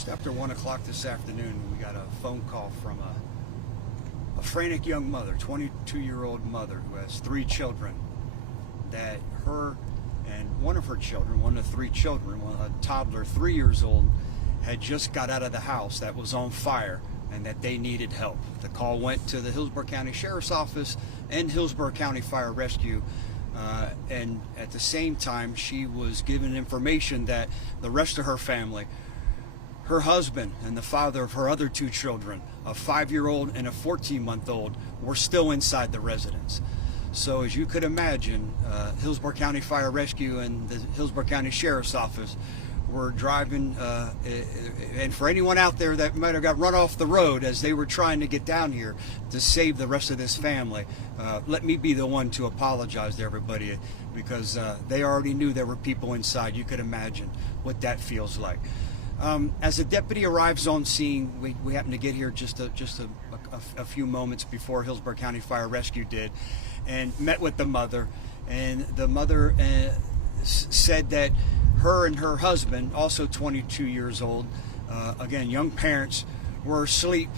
Just after 1 o'clock this afternoon, we got a phone call from a frantic young mother, 22-year-old mother who has 3 children, that her and one of her children, one of 3 children, a toddler 3 years old, had just got out of the house that was on fire and that they needed help. The call went to the Hillsborough County Sheriff's Office and Hillsborough County Fire Rescue. And at the same time, she was given information that the rest of her family, her husband and the father of her other 2 children, a 5-year-old and a 14-month-old, were still inside the residence. So as you could imagine, Hillsborough County Fire Rescue and the Hillsborough County Sheriff's Office were driving, and for anyone out there that might have got run off the road as they were trying to get down here to save the rest of this family, let me be the one to apologize to everybody, because they already knew there were people inside. You could imagine what that feels like. As a deputy arrives on scene, we happened to get here just a few moments before Hillsborough County Fire Rescue did, and met with the mother, and the mother said that her and her husband, also 22 years old, again, young parents, were asleep,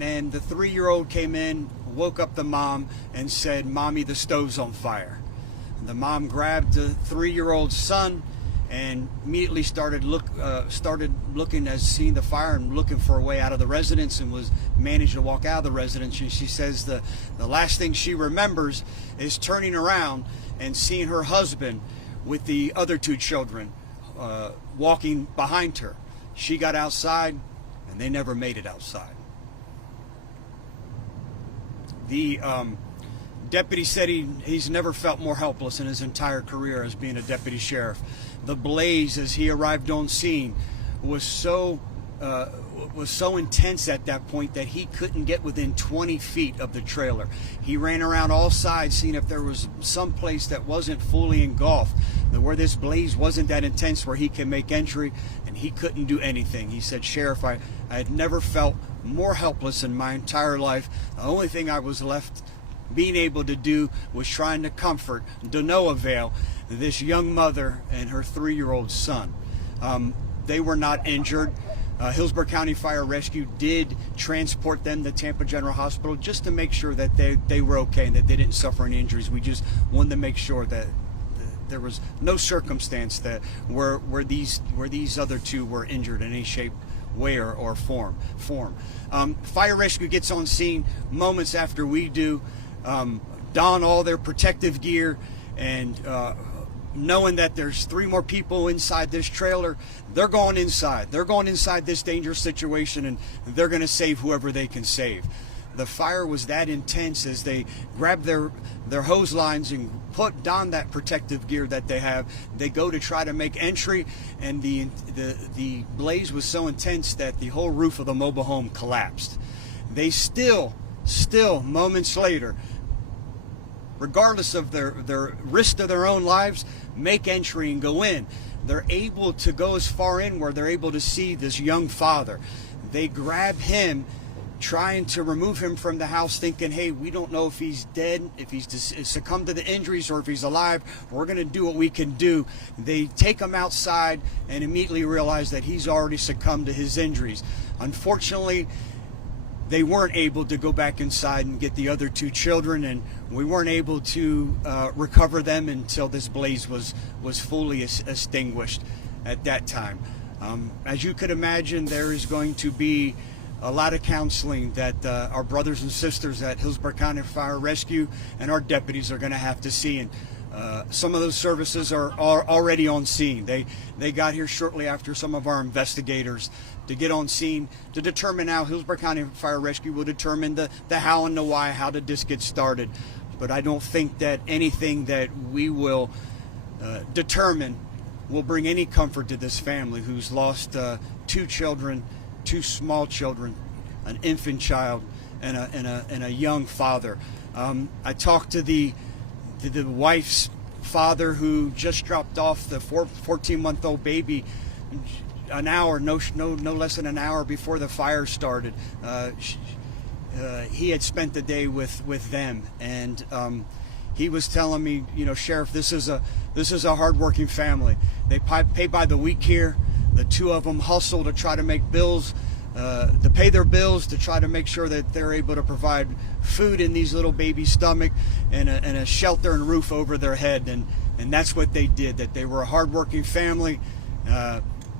and the 3-year-old came in, woke up the mom, and said, "Mommy, the stove's on fire." And the mom grabbed the 3-year-old son and immediately started looking, as seeing the fire and looking for a way out of the residence, and was managed to walk out of the residence. And she says the last thing she remembers is turning around and seeing her husband with the other 2 children walking behind her. She got outside, and they never made it outside. The deputy said he's never felt more helpless in his entire career as being a deputy sheriff. The blaze, as he arrived on scene, was so intense at that point that he couldn't get within 20 feet of the trailer. He ran around all sides, seeing if there was some place that wasn't fully engulfed, where this blaze wasn't that intense, where he could make entry, and he couldn't do anything. He said, "Sheriff, I had never felt more helpless in my entire life. The only thing I was left being able to do was trying to comfort, to no avail, this young mother and her 3-year-old son." They were not injured. Hillsborough County Fire Rescue did transport them to Tampa General Hospital just to make sure that they were okay and that they didn't suffer any injuries. We just wanted to make sure that there was no circumstance that where these other 2 were injured in any shape, way, or form. Fire Rescue gets on scene moments after we do, don all their protective gear, and knowing that there's 3 more people inside this trailer, they're going inside. They're going inside this dangerous situation, and they're going to save whoever they can save. The fire was that intense, as they grabbed their hose lines and put down that protective gear that they have. They go to try to make entry, and the blaze was so intense that the whole roof of the mobile home collapsed. They still moments later, regardless of their risk to their own lives, make entry and go in. They're able to go as far in where they're able to see this young father. They grab him, trying to remove him from the house, thinking, "Hey, we don't know if he's dead, if he's succumbed to the injuries, or if he's alive. We're going to do what we can do." They take him outside and immediately realize that he's already succumbed to his injuries. Unfortunately, they weren't able to go back inside and get the other 2 children, and we weren't able to recover them until this blaze was fully extinguished at that time. As you could imagine, there is going to be a lot of counseling that our brothers and sisters at Hillsborough County Fire Rescue and our deputies are going to have to see, and some of those services are already on scene. They got here shortly after some of our investigators to get on scene to determine how Hillsborough County Fire Rescue will determine the how and the why. How did this get started? But I don't think that anything that we will determine will bring any comfort to this family who's lost 2 children, 2 small children, an infant child, and a young father. I talked to the wife's father, who just dropped off the 14-month-old baby an hour, no less than an hour before the fire started. He had spent the day with them, and he was telling me, "Sheriff, this is a hardworking family. They pay by the week here. The two of them hustle to try to make bills, to pay their bills, to try to make sure that they're able to provide food in these little babies' stomach and a shelter and roof over their head. And that's what they did. That they were a hardworking family,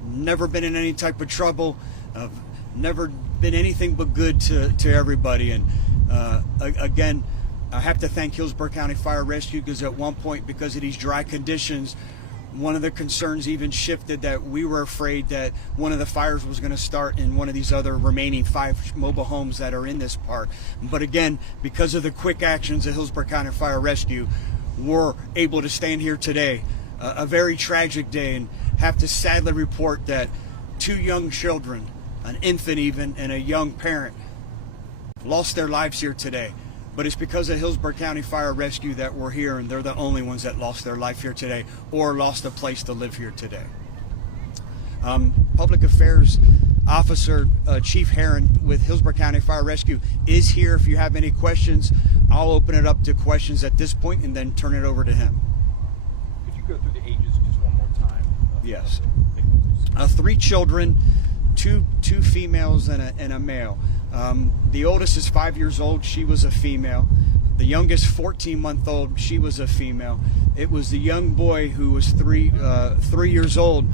never been in any type of trouble, never been anything but good to everybody. And again, I have to thank Hillsborough County Fire Rescue, because at one point, because of these dry conditions, one of the concerns even shifted, that we were afraid that one of the fires was going to start in one of these other remaining 5 mobile homes that are in this park. But again, because of the quick actions of Hillsborough County Fire Rescue, we're able to stand here today, a very tragic day, and have to sadly report that 2 young children, an infant even, and a young parent lost their lives here today. But it's because of Hillsborough County Fire Rescue that we're here, and they're the only ones that lost their life here today or lost a place to live here today. Public Affairs Officer Chief Heron with Hillsborough County Fire Rescue is here. If you have any questions, I'll open it up to questions at this point and then turn it over to him. Could you go through the ages just one more time? Yes. 3 children, two females and a male. The oldest is 5 years old. She was a female. The youngest, 14-month-old, she was a female. It was the young boy who was 3 years old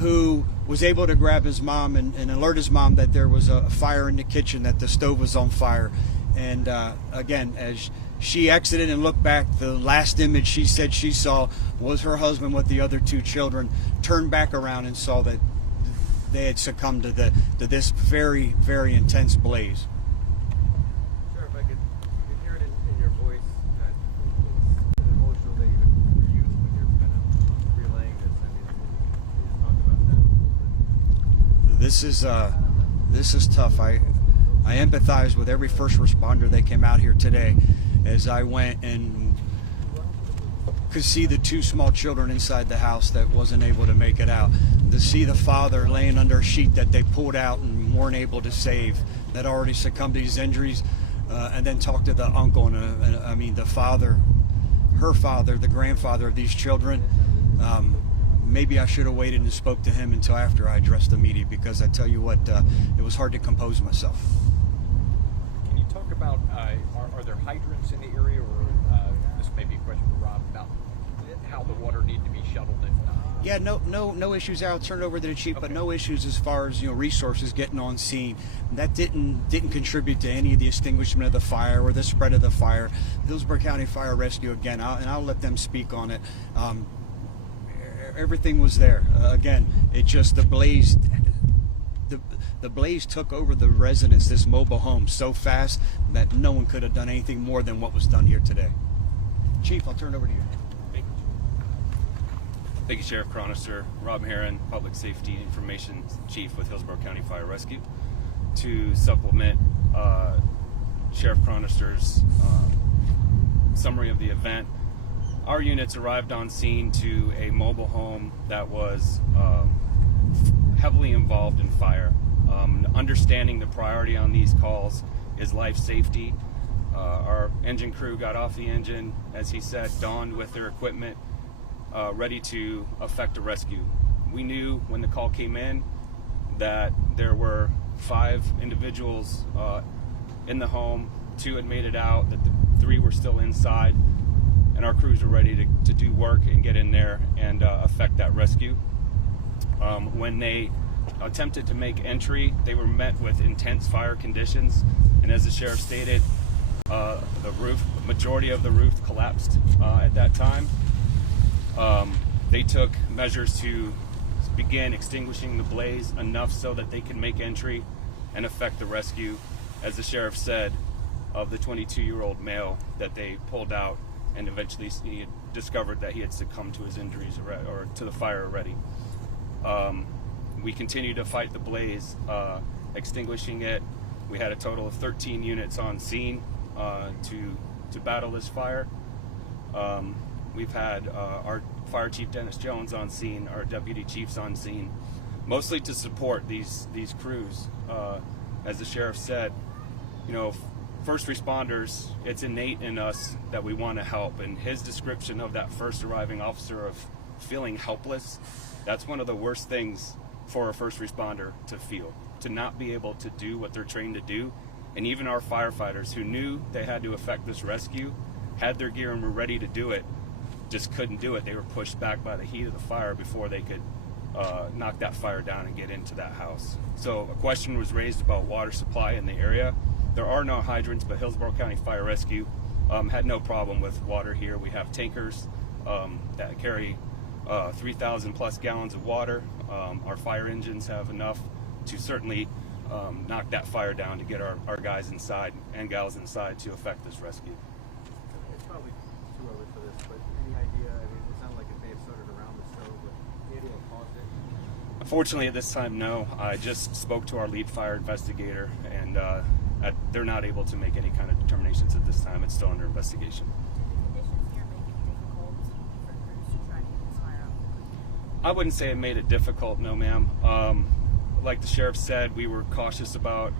who was able to grab his mom and alert his mom that there was a fire in the kitchen, that the stove was on fire. And again, as she exited and looked back, the last image she said she saw was her husband with the other 2 children, turned back around and saw that they had succumbed to this very, very intense blaze. Sheriff, I could hear it in your voice that it's emotional that even for you when you're kind of relaying this. I mean, can you talk about that? This is tough. I empathize with every first responder that came out here today, as I went and could see the 2 small children inside the house that wasn't able to make it out, to see the father laying under a sheet that they pulled out and weren't able to save, that already succumbed to these injuries, and then talk to the uncle and I mean the father, her father, the grandfather of these children. Maybe I should have waited and spoke to him until after I addressed the media, because I tell you what, it was hard to compose myself. Can you talk about, are there hydrants in the area, or this may be a question for Rob, about how the water need to be shuttled if not? Yeah, no issues there. I'll turn it over to the chief, Okay. but no issues as far as resources getting on scene. That didn't contribute to any of the extinguishment of the fire or the spread of the fire. Hillsborough County Fire Rescue, again, I'll let them speak on it. Everything was there. Again, it just the blaze took over the residence, this mobile home, so fast that no one could have done anything more than what was done here today. Chief, I'll turn it over to you. Thank you, Sheriff Chronister. Rob Heron, Public Safety Information Chief with Hillsborough County Fire Rescue. To supplement Sheriff Chronister's summary of the event, our units arrived on scene to a mobile home that was heavily involved in fire. Understanding the priority on these calls is life safety. Our engine crew got off the engine, as he said, donned with their equipment, ready to effect a rescue. We knew when the call came in that there were 5 individuals in the home. 2 had made it out, that the 3 were still inside, and our crews were ready to do work and get in there and effect that rescue. When they attempted to make entry, they were met with intense fire conditions, and as the sheriff stated, the majority of the roof collapsed at that time. They took measures to begin extinguishing the blaze enough so that they could make entry and effect the rescue, as the sheriff said, of the 22-year-old male that they pulled out, and eventually he had discovered that he had succumbed to his injuries or to the fire already. We continued to fight the blaze, extinguishing it. We had a total of 13 units on scene to battle this fire. We've had our Fire Chief Dennis Jones on scene, our deputy chiefs on scene, mostly to support these crews. As the sheriff said, first responders, it's innate in us that we want to help, and his description of that first arriving officer of feeling helpless, that's one of the worst things for a first responder to feel, to not be able to do what they're trained to do. And even our firefighters who knew they had to effect this rescue, had their gear and were ready to do it, just couldn't do it. They were pushed back by the heat of the fire before they could knock that fire down and get into that house. So a question was raised about water supply in the area. There are no hydrants, but Hillsborough County Fire Rescue had no problem with water here. We have tankers that carry 3,000 plus gallons of water. Our fire engines have enough to certainly knock that fire down to get our guys inside and gals inside to effect this rescue. It's probably too early for this, but any idea? I mean, it sounded like it may have started around the stove, but any idea what caused it? Unfortunately, at this time, no. I just spoke to our lead fire investigator, and they're not able to make any kind of determinations at this time. It's still under investigation. Did the conditions here make it difficult for crews to try to get this fire out? I wouldn't say it made it difficult, no ma'am. Like the sheriff said, we were cautious about,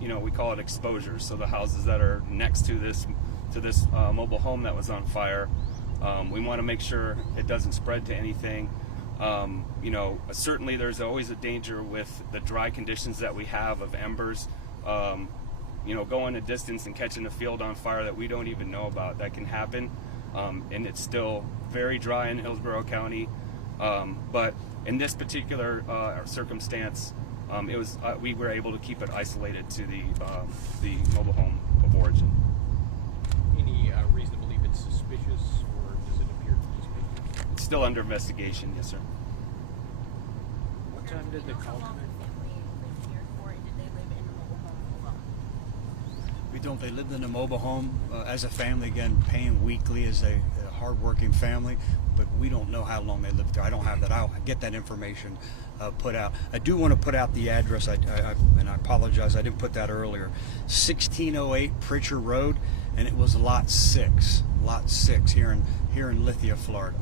we call it exposures. So the houses that are next to this mobile home that was on fire, we want to make sure it doesn't spread to anything. Certainly there's always a danger with the dry conditions that we have of embers, going a distance and catching a field on fire that we don't even know about. That can happen, and it's still very dry in Hillsborough County. But in this particular circumstance, we were able to keep it isolated to the mobile home of origin. Any reason to believe it's suspicious, or does it appear to just be? It's still under investigation, yes, sir. What time did the call How long come in? the family lived here for, and did they live in a mobile home alone? We don't. They lived in a mobile home as a family, again, paying weekly as a hardworking family, but we don't know how long they lived there. I don't have that. I'll get that information put out. I do want to put out the address, and I apologize, I didn't put that earlier. 1608 Pritchard Road, and it was lot 6 here in Lithia, Florida.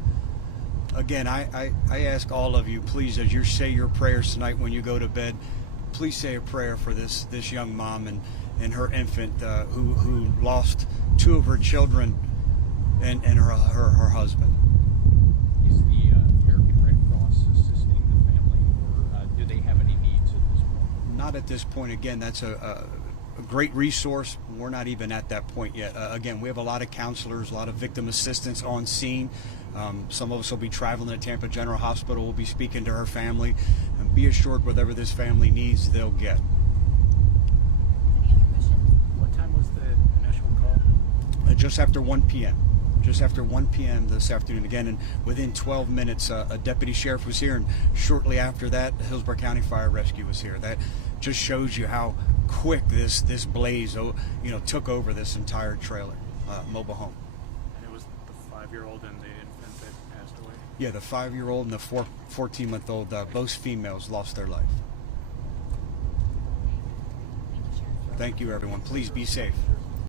Again, I ask all of you, please, as you say your prayers tonight when you go to bed, please say a prayer for this young mom and her infant who lost 2 of her children and her husband. Is the American Red Cross assisting the family, or do they have any needs at this point? Not at this point. Again, that's a great resource. We're not even at that point yet. Again, we have a lot of counselors, a lot of victim assistants on scene. Some of us will be traveling to Tampa General Hospital. We'll be speaking to her family, and be assured whatever this family needs, they'll get. Any other questions? What time was the initial call? Just after 1 p.m. Just after 1 p.m. this afternoon. Again, and within 12 minutes, a deputy sheriff was here, and shortly after that, the Hillsborough County Fire Rescue was here. That just shows you how quick this blaze, took over this entire trailer, mobile home. And it was the 5-year-old and the infant that passed away? Yeah, the 5-year-old and the 14-month-old, both females lost their life. Thank you, Sheriff. Thank you, everyone. Please be safe.